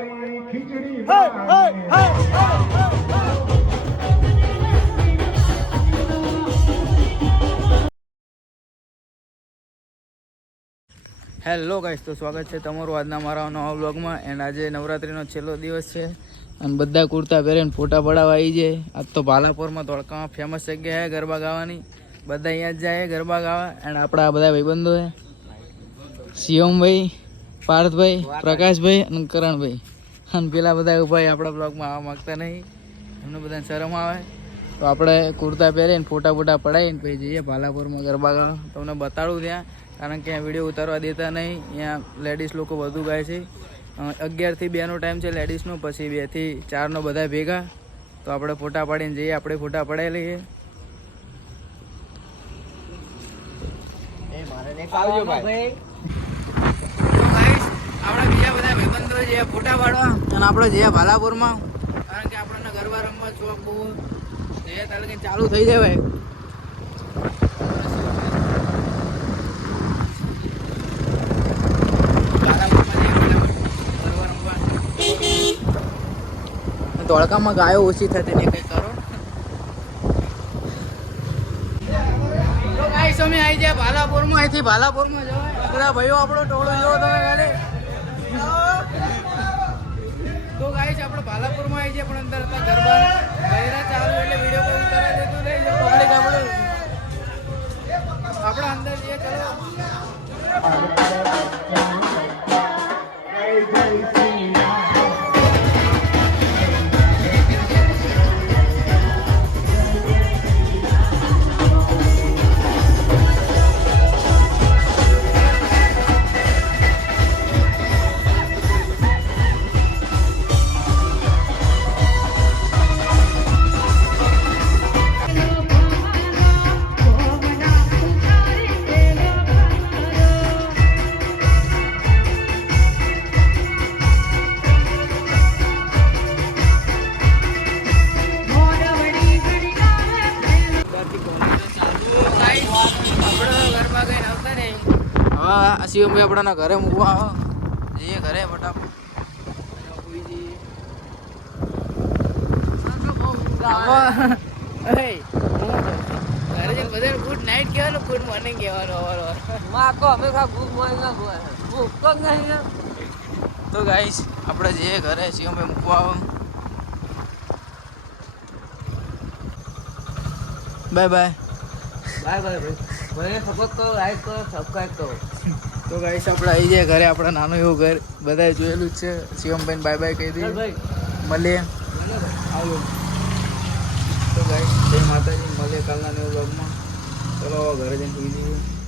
Hello guys, તો સ્વાગત છે તમારું આજના મારા નવા વ્લોગમાં. એન્ડ આજે નવરાત્રિનો છેલ્લો દિવસ છે અને બધા કુર્તા પહેરીને ફોટા પડાવવા આવી છે. આજ તો ભાલાપુરમાં ધોળકામાં ફેમસ જગ્યા છે ગરબા ગાવાની. બધા અહીંયા જ જાય ગરબા ગાવા. એન્ડ આપણા બધા ભાઈબંધો છે, શિવમભાઈ, પાર્થભાઈ, પ્રકાશભાઈ અને કરણભાઈ. અને પેલા બધા ભાઈ આપણા બ્લોગમાં આવવા માગતા નહીં, એમને બધાને શરમ આવે. તો આપણે કુર્તા પહેરીને ફોટા પડાવીને પછી જઈએ ભાલાપુરમાં ગરબા ગાવા. તમને બતાડું ત્યાં, કારણ કે વિડીયો ઉતારવા દેતા નહીં. અહીંયા લેડીઝ લોકો વધુ ગાય છે. 11 થી 2 નો ટાઈમ છે લેડીઝનો, પછી 2 થી 4 નો બધા ભેગા. તો આપણે ફોટા પાડીને જઈએ, આપણે ફોટા પડાવી લઈએ. આપણે બીજા બધા ભાઈબંધો જઈએ ફોટા પાડવા અને આપણે જઈએ ભાલાપુરમાં, કારણ કે આપણને ગરબા રમવા શોખ બહુ જઈએ તારે ચાલુ થઈ જાય ભાઈ. ધોળકામાં ગાયો ઓછી થતી ને કંઈ કરો. તો ગાઈસ અમે આવી જાય ભાલાપુરમાં. અહીંથી ભાલાપુરમાં જવાય. બધા ભાઈઓ આપણો ટોળો જોવો તમે ખાલી. તો ગાઈસ આપણે ભાલાપુરમાં આવી જાય, પણ અંદર હતા ગરબા બહેરા ચાલુ એટલે વિડીયો કોઈ ઉતારા દેતું નહીં. પબ્લિક આપણે અંદર જઈએ. ચલો શિવમભાઈ આપણાના ઘરે મૂકવા આવો. જઈએ ઘરે ફટાફટ. ગુડ નાઇટ કહેવાનું, ગુડ મોર્નિંગ કહેવાનું. તો ગાઈસ આપણે જઈએ ઘરે. શિવમભાઈ મૂકવા આવો. Bye bye. બાય બાય ભાઈ. મને સપોર્ટ કરો, લાઈક કરો, સબસ્ક્રાઈબ કરો. તો ગાઈસ આપણે આવી જાય ઘરે. આપણે નાનું એવું ઘર બધાએ જોયેલું જ છે. શિવમભાઈને બાય બાય કહી દઈએ, મળીએ. તો ગાઈસ જય માતાજી, મળીએ કાલના ન્યૂ બ્લોગમાં. ચલો ઘરે જઈને સુઈ જઈએ.